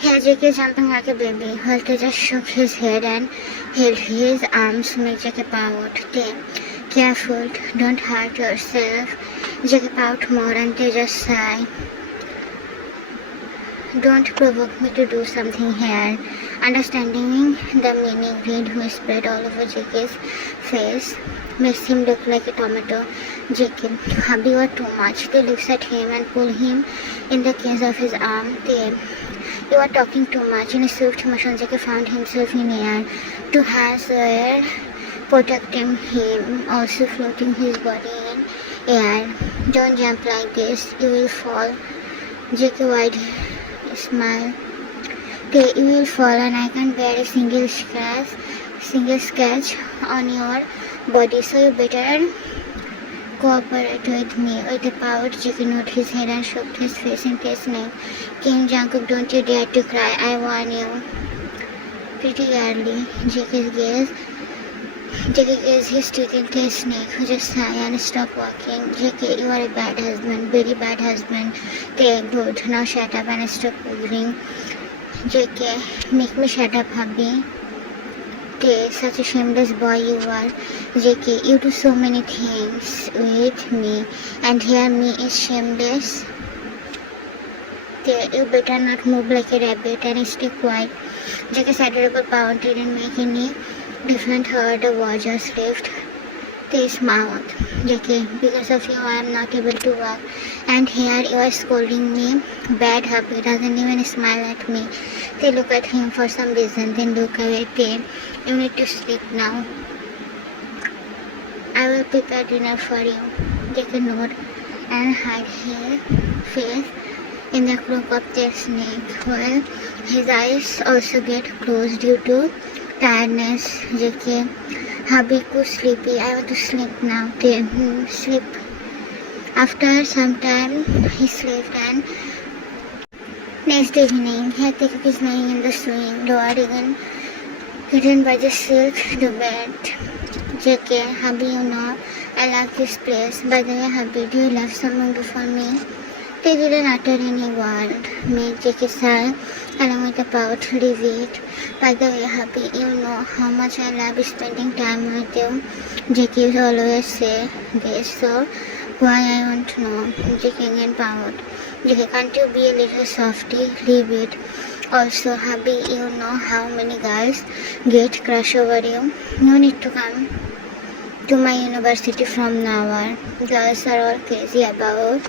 Here Jake is jumping like a baby. Hulk just shook his head and held his arms to make Jake pout. They, careful, don't hurt yourself. Jake pout more and they just sigh. Don't provoke me to do something here. Understanding the meaning, Reed whispered all over Jake's face. Makes him look like a tomato. Jake, hubby, you are too much. They looks at him and pull him in the case of his arm. They, you are talking too much. In a swift motion, Jake found himself in air. Two hands were protecting him, also floating his body in air. Don't jump like this. You will fall. Jake wide smile. Okay, you will fall and I can't bear a single scratch on your body, so you better cooperate with me. With a pout, Jake nodded his head and shook his face in his neck. King Jungkook, don't you dare to cry, I warn you. Pretty early, Jake gazed his teeth into his neck, who just sighed and stopped walking. Jake, you are a bad husband, very bad husband. Okay, good, now shut up and stop moving. JK, make me shut up, hubby. Okay, such a shameless boy you are. JK, you do so many things with me, and here me is shameless. Okay, you better not move like a rabbit and stay quiet. JK's adorable pout didn't make any different her the war just left his mouth. JK, because of you I am not able to walk, and here you are scolding me. Bad hubby doesn't even smile at me. They look at him for some reason, then look away. They, you need to sleep now. I will prepare dinner for you. JK nod and hide his face in the crook of their neck, while his eyes also get closed due to tiredness. JK, hubby, too sleepy. I want to sleep now. Okay, sleep. After some time, he slept and next evening, here Taekook is lying in the swing door, even hidden by the silk the bed. JK, hubby, you know, I love this place. By the way, hubby, do you love someone before me? They didn't utter any word. Make JK sigh, along with a pout, leave it. By the way, hubby, you know how much I love spending time with you. JK always say this, so why I want to know. JK again pout. JK, can't you be a little softy? Leave it. Also, hubby, you know how many guys get crush over you. No need to come to my university from now on. Girls are all crazy about.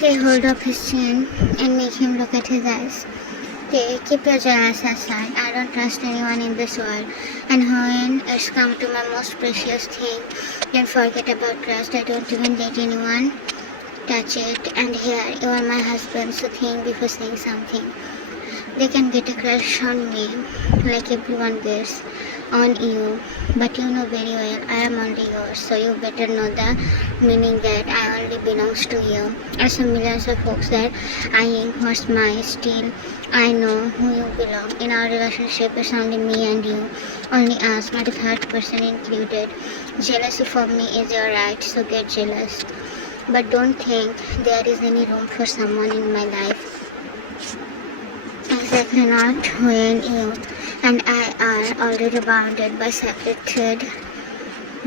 They hold up his chin and make him look at his eyes. They keep your jealous aside. I don't trust anyone in this world. And when it's come to my most precious thing, then forget about trust. I don't even let anyone touch it. And here, you are my husband, so think before saying something. They can get a crush on me, like everyone gets on you, but you know very well I am only yours, so you better know the meaning that I only belongs to you. As millions of folks that eyeing what's mine, still I know who you belong. In our relationship, it's only me and you, only us, not a third person included. Jealousy for me is your right, so get jealous, but don't think there is any room for someone in my life. Exactly not when you and I are already bounded by sacred thread.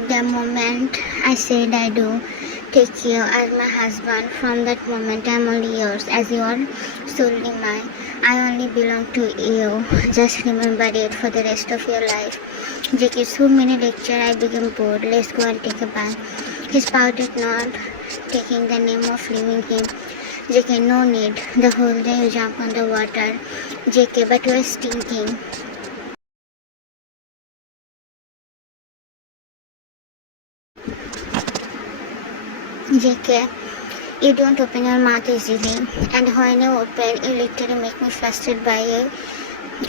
The moment I said I do take you as my husband, from that moment I'm only yours, as you are solely mine. I only belong to you. Just remember it for the rest of your life. JK, so many lecture I became bored. Let's go and take a bath. His pouted nod, taking the name of leaving him. JK, no need. The whole day you jump on the water. JK, but you are stinking. JK, you don't open your mouth easily, and when you open, you literally make me frustrated by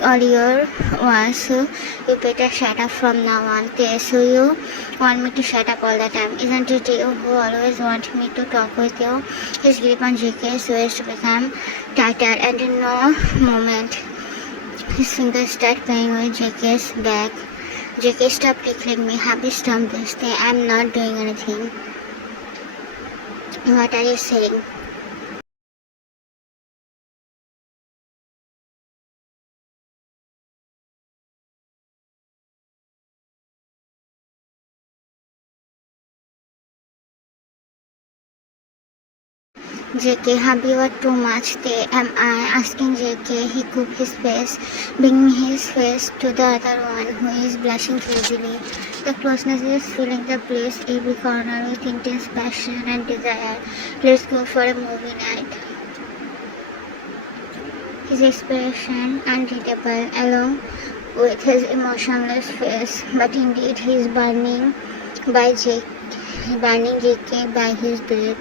all your words, so you better shut up from now on. Okay, so you want me to shut up all the time, isn't it you who always want me to talk with you? His grip on JK's waist became tighter, and in no moment, his fingers start playing with JK's back. JK, stop tickling me. Happy, stop this. I'm not doing anything. What are you saying? JK, Happy, you are too much. They, am I? Asking JK, he cooked his face, bringing his face to the other one who is blushing crazily. The closeness is filling the place, every corner with intense passion and desire. Let's go for a movie night. His expression unreadable, along with his emotionless face, but indeed he is burning JK by his breath.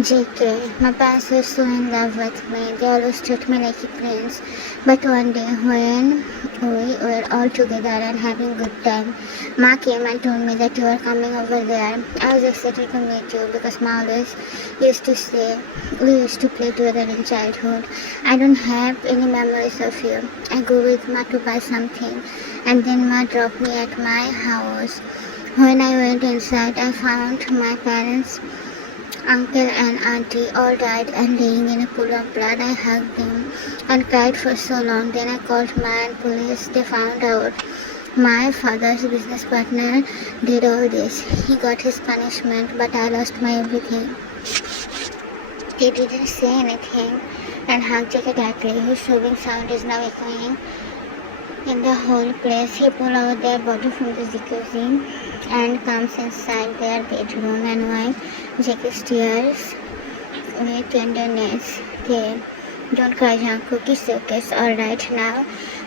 JK, my parents were so in love with me. They always treated me like a prince. But one day when we were all together and having a good time, Ma came and told me that you were coming over there. I was excited to meet you because Ma always used to say we used to play together in childhood. I don't have any memories of you. I go with Ma to buy something and then Ma dropped me at my house. When I went inside, I found my parents, uncle and auntie all died and laying in a pool of blood. I hugged them and cried for so long. Then I called my police. They found out My father's business partner did all this. He got his punishment, but I lost my everything. He didn't say anything and hugged Jackie tightly. His sobbing sound is now echoing in the whole place. He pulled out their bottle from the jacuzzi and comes inside their bedroom and wiped Jackie's tears with tenderness. Okay, don't cry, Jungkook. It's okay. It's alright now.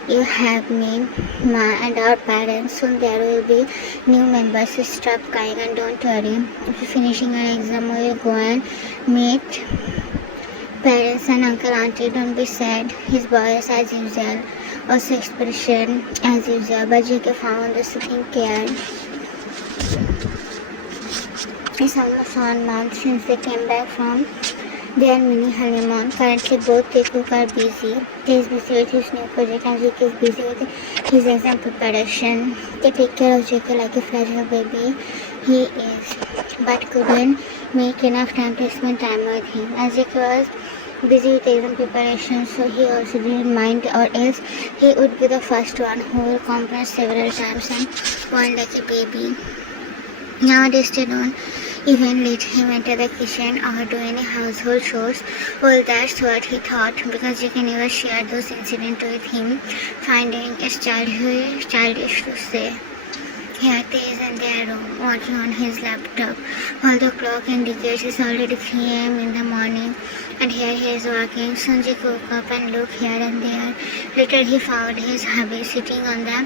You have me, Ma, and our parents. Soon there will be new members. So stop crying and don't worry. If you're finishing an exam, we will go and meet parents and uncle auntie. Don't be sad. His voice as usual. Also expression as usual. But JK found the soothing care. It's almost 1 month since they came back from their mini honeymoon. Currently both taekook are busy. He is busy with his new project and JK is busy with his exam preparation. They take care of JK like a fragile baby. He is, but couldn't make enough time to spend time with him. As JK was busy with exam preparation, so he also didn't mind, or else he would be the first one who will complain several times and whine like a baby. Nowadays they don't even let him enter the kitchen or do any household chores. Well, that's what he thought, because you can never share those incidents with him, finding it childish to say. Here they is in their room, working on his laptop, while the clock indicates it's already 3 a.m. in the morning, and here he is working. Sunji woke up and looked here and there. Later he found his hubby sitting on the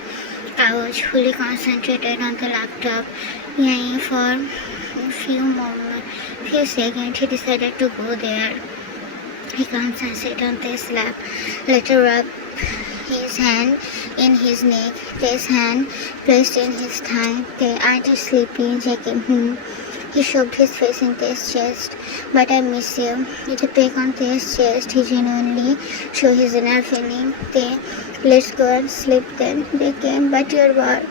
couch, fully concentrated on the laptop. Yeah, for a few seconds, he decided to go there. He comes and sits on his lap. Later rub his hand in his neck, his hand placed in his thigh. They aren't you sleepy, Jackie? He shoved his face into his chest. But I miss you. With a peck on his chest, he genuinely showed his inner feeling. They let's go and sleep then. They came, but your work.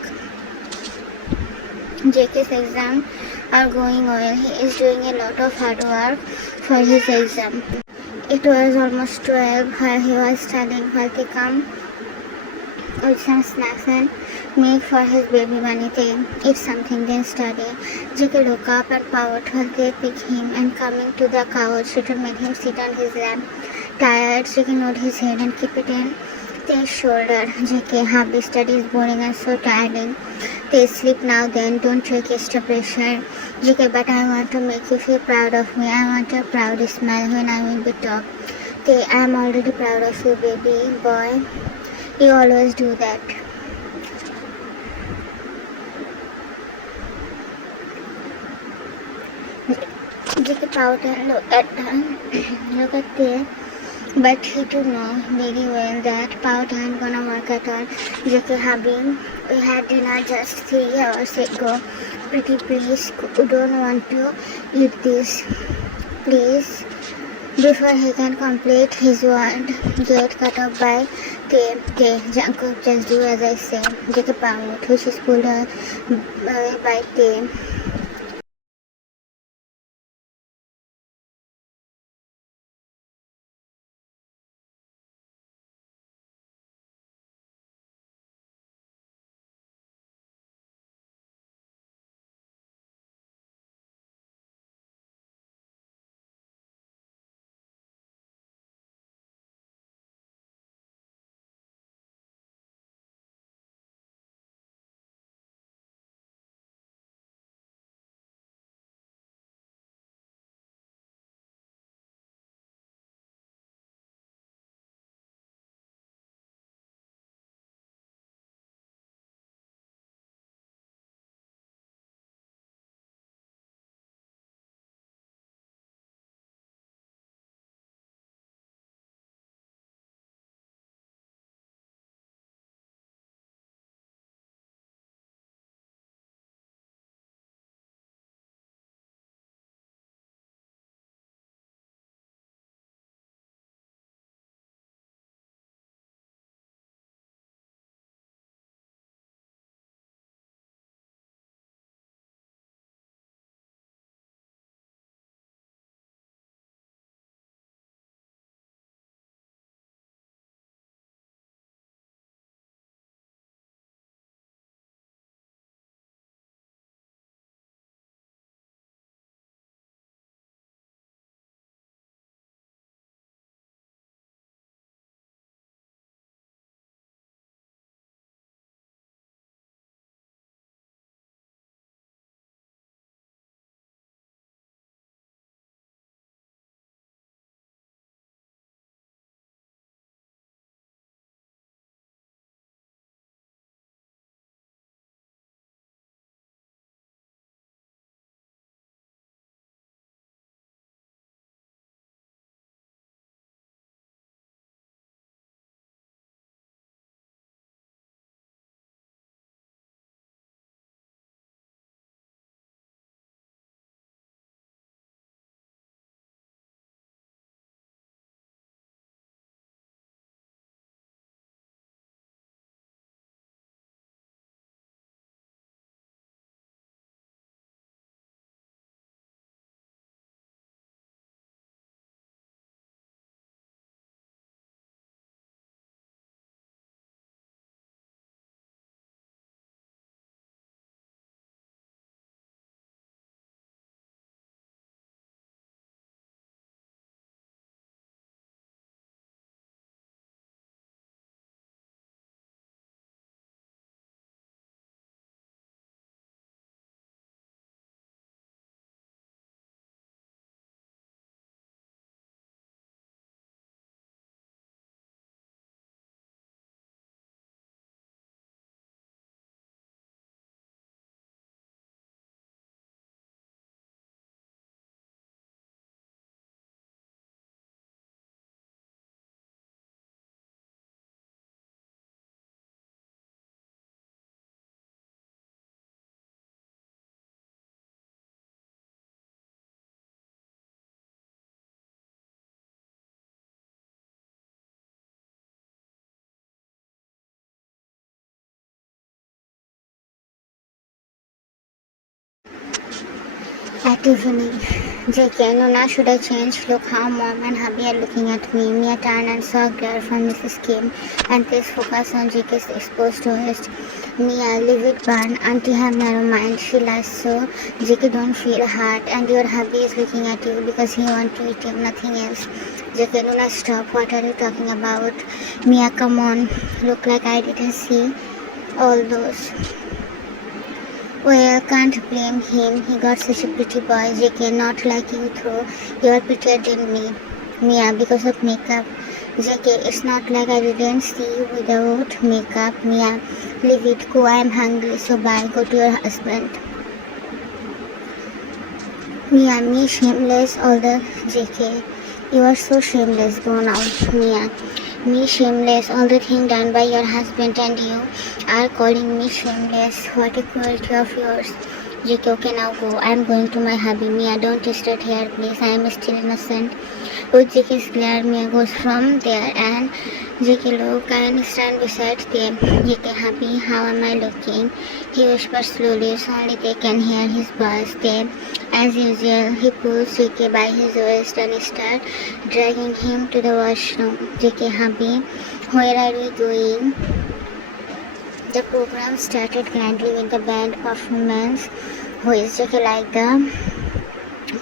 JK's exam are going well. He is doing a lot of hard work for his exam. It was almost 12 while he was studying, while they come with some snacks and make for his baby bunny. They eat something, then study. JK look up and pout while they pick him, and coming to the couch, Richard made him sit on his lap. Tired, JK nod his head and keep it in their shoulder. JK, hubby study is boring and so tiring. They sleep now then, don't take extra pressure. JK, but I want to make you feel proud of me. I want your proud smile when I will be top. They, I am already proud of you, baby boy. You always do that. JK pout and look at the but he do know very well that pout ain't gonna work at all. JK, hubby, we had dinner just 3 hours ago. Pretty please, you don't want to eat this. Please. Before he can complete his word, get cut off by Jungkook, just do as I say. JK pout, which is pulled away by Tae. At evening, JK, Nona, should I change? Look how mom and hubby are looking at me. Mia turned and saw a glare from Mrs. Kim and please focus on JK's exposed toast. Mia, leave it burn. Auntie have narrow mind. She lies so. JK don't feel hurt and your hubby is looking at you because he wants to eat you, nothing else. JK, Nona, stop. What are you talking about? Mia, come on. Look like I didn't see all those. Well, can't blame him. He got such a pretty boy, JK, not like you though. You're prettier than me. Mia, because of makeup. JK, it's not like I didn't see you without makeup. Mia, leave it. Go, I'm hungry, so bye. Go to your husband. Mia, me shameless, all the JK. You are so shameless. Go now. Mia, me shameless, all the thing done by your husband and you are calling me shameless. What a cruelty of yours. JK, okay, now go. I'm going to my hubby. Mia, don't stay here, please. I am still innocent. With JK's glare, Mia goes from there and JK, look, I stand beside them. JK, hubby, how am I looking? He whispers slowly so only they can hear his voice. Then, as usual, he pulls JK by his waist and starts dragging him to the washroom. JK, hubby, where are we going? The program started grandly with the band performance, which JK liked the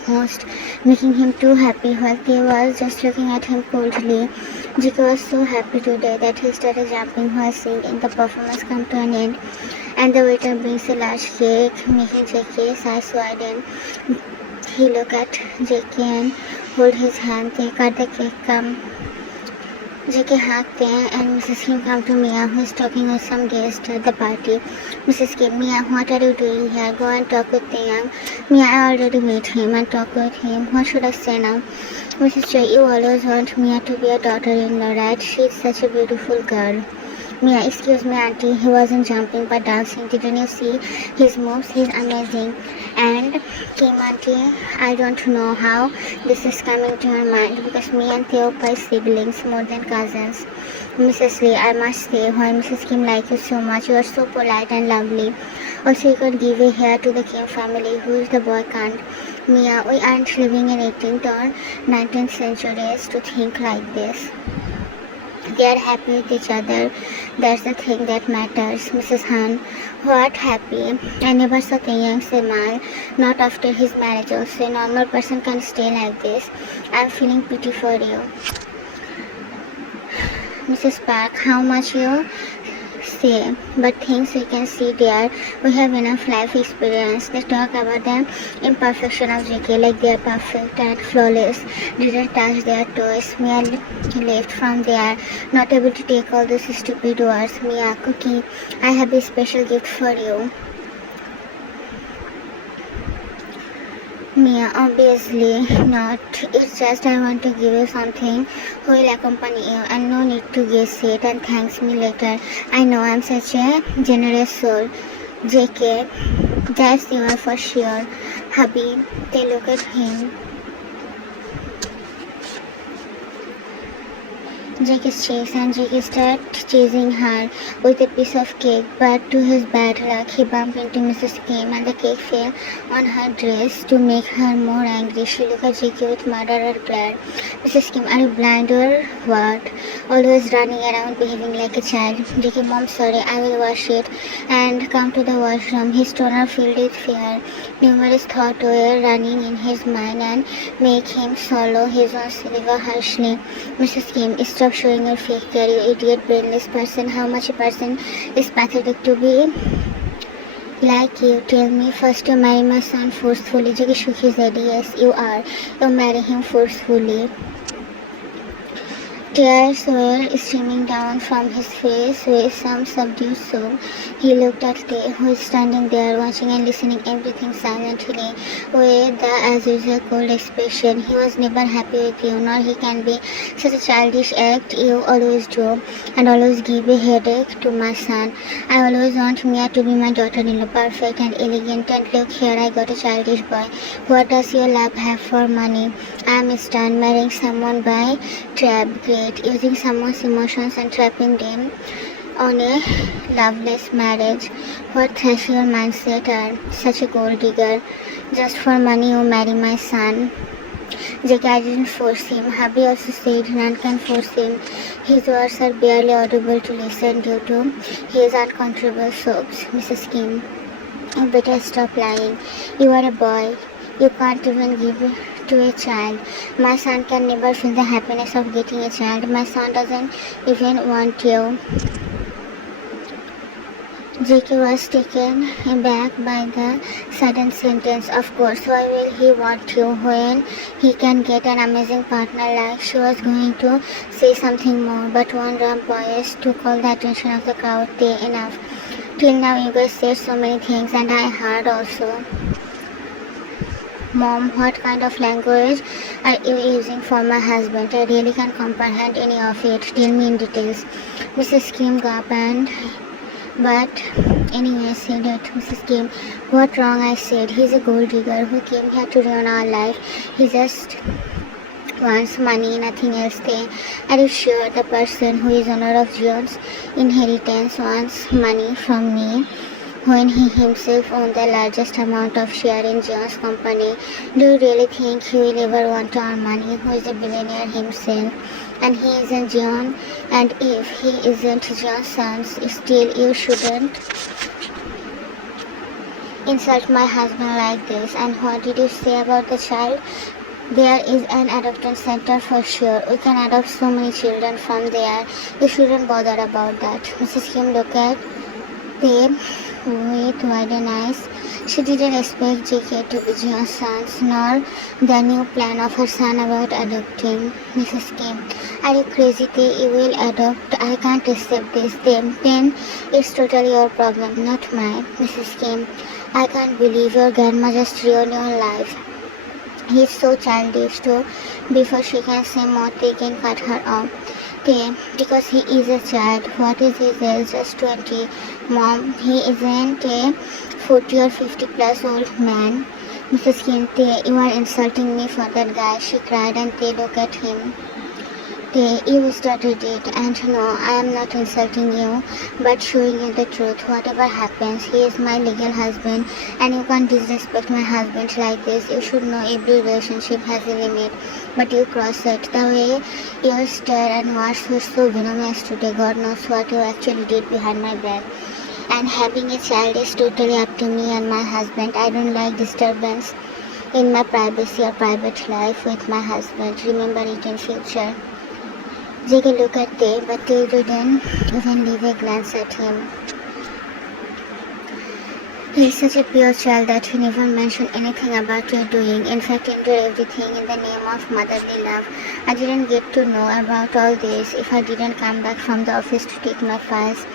most, making him too happy while Kay was just looking at him coldly. JK was so happy today that he started jumping while singing. The performance came to an end and the waiter brings a large cake, making JK's eyes widen. He looked at JK and hold his hand. They cut the cake. Come. JK hugged them and Mrs. Kim came to Mia, who is talking with some guests at the party. Mrs. Kim, Mia, what are you doing here? Go and talk with Taehyung. Mia, I already met him and talked with him. What should I say now? Mrs. Choi, you always want Mia to be a daughter-in-law, right? She's such a beautiful girl. Mia, excuse me, auntie, he wasn't jumping but dancing. Didn't you see his moves? He's amazing. And Kim, auntie, I don't know how this is coming to your mind because me and Theo are siblings more than cousins. Mrs. Lee, I must say, why Mrs. Kim like you so much. You are so polite and lovely. Also, you could give a hair to the Kim family. Who is the boy can't? Mia, we aren't living in 18th or 19th centuries to think like this. They are happy with each other. That's the thing that matters. Mrs. Han, what happy? I never saw Taehyung smile. Not after his marriage also. A normal person can stay like this. I'm feeling pity for you. Mrs. Park, how much you say, but things we can see there. We have enough life experience. They talk about the imperfection of JK like they are perfect and flawless. Didn't touch their toes. Mia left from there, not able to take all those stupid words. Mia, Cookie, I have a special gift for you. Mia, obviously not. It's just I want to give you something who will accompany you and no need to guess it and thanks me later. I know I'm such a generous soul. JK, that's you are for sure. Hubby, they look at him. JK's chase and JK started chasing her with a piece of cake, but to his bad luck, he bumped into Mrs. Kim and the cake fell on her dress to make her more angry. She looked at JK with murderer glare. Mrs. Kim, are you blind or what? Always running around behaving like a child. JK, Mom, sorry, I will wash it and come to the washroom. His toner filled with fear. Numerous thoughts were running in his mind and make him swallow his own saliva harshly. Mrs. Kim, stop showing your fake care, you idiot brainless person. How much a person is pathetic to be like you? Tell me first, you marry my son forcefully. JK shook his head. Yes, you are. You marry him forcefully. Tears were streaming down from his face with some subdued sob. He looked at Tay, who is standing there watching and listening everything silently with the as usual cold expression. He was never happy with you, nor he can be. Such a childish act you always do, and always give a headache to my son. I always want Mia to be my daughter-in-law, perfect and elegant, and look here, I got a childish boy. What does your love have for money? I am stunned, marrying someone by trap. Great, using someone's emotions and trapping them on a loveless marriage. What thrashier mindset are such a gold digger. Just for money you marry my son. JK, I didn't force him. Hubby also said none can force him. His words are barely audible to listen due to his uncomfortable sobs. Mrs. Kim, you better stop lying. You are a boy. You can't even give to a child. My son can never feel the happiness of getting a child. My son doesn't even want you. JK was taken aback by the sudden sentence. Of course, why will he want you when he can get an amazing partner? Like she was going to say something more, but one rump voice took all the attention of the crowd. Enough. Till now you guys said so many things and I heard also. Mom, what kind of language are you using for my husband? I really can't comprehend any of it. Tell me in details. Mrs. Kim gaped. But anyway, said it. Mrs. Kim, what wrong I said? He's a gold digger who came here to ruin our life. He just wants money, nothing else. Are you sure the person who is owner of John's inheritance wants money from me when he himself owns the largest amount of share in John's company? Do you really think he will ever want our money, who is a billionaire himself? And he isn't John, and if he isn't John's son, still you shouldn't insult my husband like this. And what did you say about the child? There is an adoption center for sure. We can adopt so many children from there. You shouldn't bother about that. Mrs. Kim looked at them with widened eyes. She didn't expect JK to be John's son, nor the new plan of her son about adopting. Mrs. Kim, are you crazy? You will adopt. I can't accept this. Then it's totally your problem, not mine. Mrs. Kim, I can't believe your grandma just ruined your life. He's so childish too. Before she can say more, they can cut her off. Because he is a child. What is his age? Just 20. Mom, he isn't a 40 or 50 plus old man. Mrs. Kim, you are insulting me for that guy. She cried and they looked at him. You started it, and no, I am not insulting you, but showing you the truth. Whatever happens, he is my legal husband, and you can't disrespect my husband like this. You should know every relationship has a limit, but you cross it. The way you stare and words were so venomous today, God knows what you actually did behind my back. And having a child is totally up to me and my husband. I don't like disturbance in my privacy or private life with my husband. Remember it in future. JK looked at Tay, but Tay didn't even leave a glance at him. He is such a pure child that he never mentioned anything about your doing. In fact, endured everything in the name of motherly love. I didn't get to know about all this if I didn't come back from the office to take my files.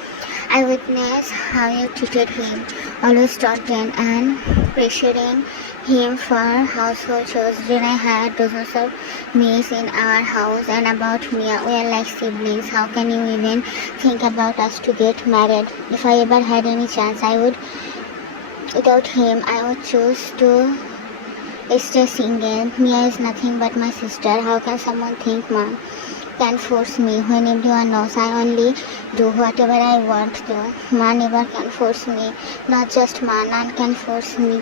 I witnessed how you treated him, always taunting and pressuring him for household chores. Then I had dozens of maids in our house, and about me, we are like siblings. How can you even think about us to get married? If I ever had any chance, without him, I would choose to stay single. Mia is nothing but my sister. How can someone think Mom can force me when everyone knows I only do whatever I want to? Ma never can force me. Not just Ma, none can force me.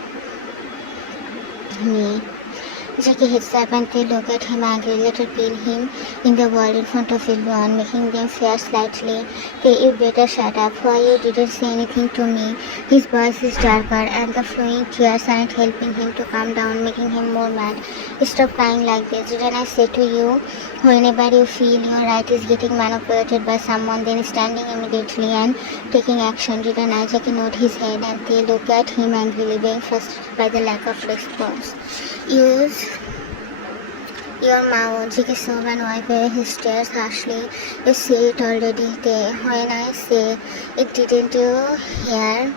JK hits up and they look at him angrily, later pin him in the wall in front of everyone, making them fear slightly. You better shut up. Why you didn't say anything to me? His voice is darker and the flowing tears aren't helping him to calm down, making him more mad. Stop crying like this. Didn't I say to you, whenever you feel your right is getting manipulated by someone, then standing immediately and taking action? Didn't I? JK nodded his head and they look at him angrily, being frustrated by the lack of response. Use your mouth. JK sobbed and wiped away his tears harshly. You say it already. When I say it, didn't you hear?